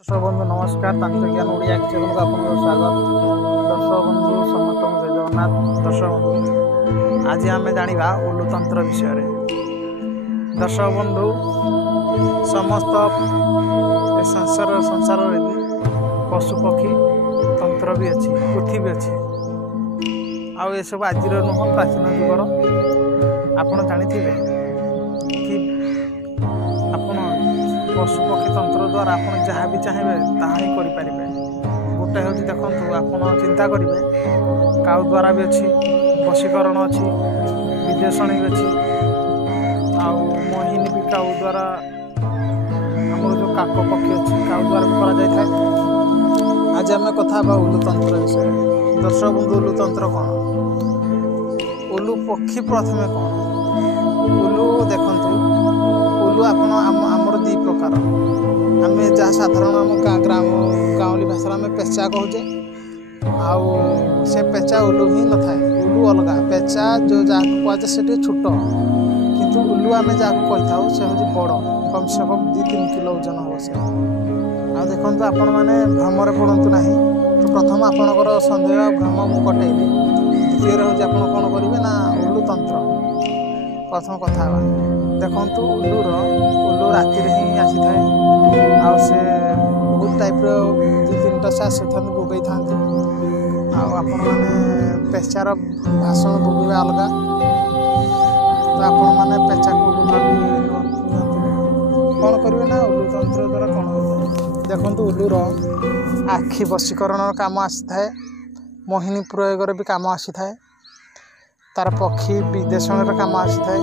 दर्शक बंधु नमस्कार तांत्रिक ज्ञान ओडिया चैनल को आपन स्वागत। दर्शक बंधु समस्त जय जगन्नाथ। दर्शक बंधु आज आम जाना उल्लू तंत्र विषय रे। दर्शक बंधु समस्त संसार रे भी पशु पक्षी तंत्र भी अच्छी पृथ्वी भी अच्छी आउ ये सब आज नुह प्राचीन जुगर आपड़ जानी कि आपण पशु पक्षी तंत्र द्वारा आप जहाँ भी चाहिए ताहा ही करें। गोटे हूँ देखो आप चिंता करेंगे काउ द्वारा भी अच्छी वशीकरण अच्छी विदेशणी भी अच्छी आउ मोहिनी भी काउ द्वारा आम जो काक पक्षी अच्छी काउ द्वारा भी कर। आज आम कथा उल्लू तंत्र विषय। दर्शक बंधु उल्लू तंत्र कौन उल्लू पक्षी प्रथमे कौन उल्लू देखु उल्लू आमर दी प्रकार आम जहाँ साधारण आम ग्राम गाँवली भाषा आम पेचा कहे आउ से पेचा उल्लू ही न था। उल्लू अलग पेचा जो जहाँ कहुए से छोट किंतु उल्लू आम जहाँ कही था से हूँ बड़ कम से कम 2-3 किलो ओजन हम से आ देखो आपण मैंने भ्रमरे पड़तु ना। तो प्रथम आपणकर सन्देह भ्रम मुझे कटेली द्वितीय हूँ आप कौन करेंगे ना उल्लू तंत्र प्रथम कथा देखु उल्लू राति ही आसी थाए आ बहुत टाइप 2-3टा से आसी था बोबई था आपण मैंने पेचार भाषण बोबा अलग तो आपण मैंने पेचा को कौन करेंगे ना उल्लू तंत्र द्वारा कौन देखु उल्लूर आखि वशीकरण काम आसी थाए मोहिनी प्रयोग भी काम आसी थाए तार पक्षी विदेशण काम आसी थाए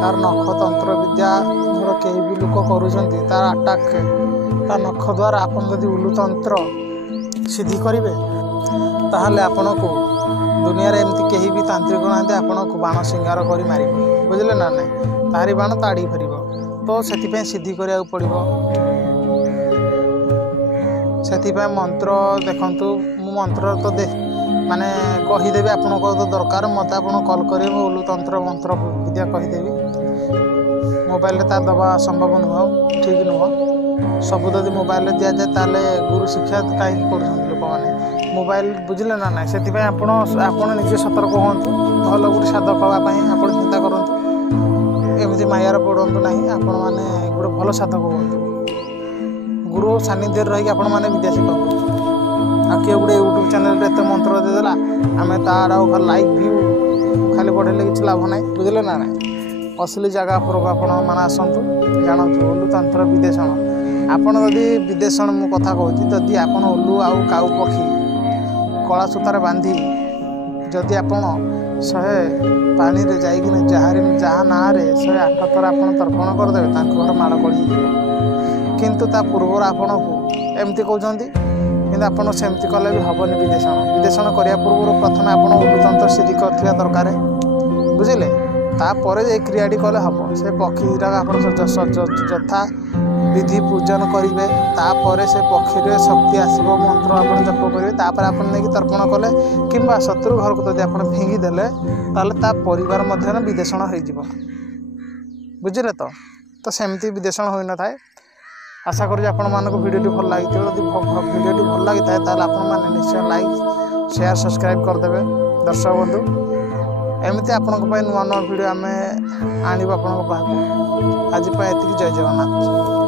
तार नख तंत्र विद्या धर कहीं भी लोक कर तार अटाक तार नख द्वारा आपन यदि उल्लू तंत्र सिद्धि करेंगे ताहले आपण को दुनिया रे एमती कहीं भी तांत्रिक ना आपण को बाण सिंगार कर मार बुझे ना ना तारी बाण ताड़ी फर तो से सिद्धि करा पड़ो से मंत्र देखु मंत्र तो माने कहीदेवी आपन को तो दरकार मत आप कल कर उल्लू तंत्र मंत्र विद्या कहीदेवी मोबाइल दवा संभव नुह ठीक नुह सब जब मोबाइल दि जाए ताले गुरु शिक्षा कहीं कर लोक मैंने मोबाइल बुझे ना ना से निजे सतर्क हूँ भल गोटे साधक हाँपाई आप चिंता करूँ एमती मायार पड़ू ना आपण मैंने गोटे भल साधक हूँ गुरु सानिध्य रही आपण मैंने विद्या शिखु आ किए गोटे यूट्यूब चैनल एत मंत्र देदेला आम तार लाइक व्यू खाली बढ़ेले किसी लाभ ना बुझे ना ना असली जगह पर आपण मैंने आसतु जानतु उल्लू तंत्र विदेशण आपड़ जदि विदेशण मु कथा कहूँ जदि आप उल्लू आउ काउ पक्षी कला सूतार बांधी जदि आपण 100 पानी रे जाइए जहाँ ना 108 थर आप तर्पण करदे घर माड़ कड़ी किंतु ता पूर्व आपण को एमती कहते कि आपड़ सेमती कले भी हेनी विदेशण करने पूर्व प्रथम आप उल्लू तंत्र सिद्धि कर दरकार बुझे तापर जे क्रियाटी कले हम से पक्षीटा आप यथा विधि पूजन करेंगे तापर से पक्षी शक्ति आसो मंत्र आप जप करेंगे तापर आप नहीं तर्पण कले कि शत्रु घर को जब आप फिंगिदेले ताल परिवार मध्य विदेशण हो बुझे तो सेमती विदेशण हो न था। आशा करूँ आपण भिडियोटी भल लगी भिडियोटी भल लगी था आपने निश्चय लाइक शेयर सब्सक्राइब करदे। दर्शक बंधु एमती आपण नुआ नुआ भिडियो आम आणव आपण आज एति जय जगन्नाथ।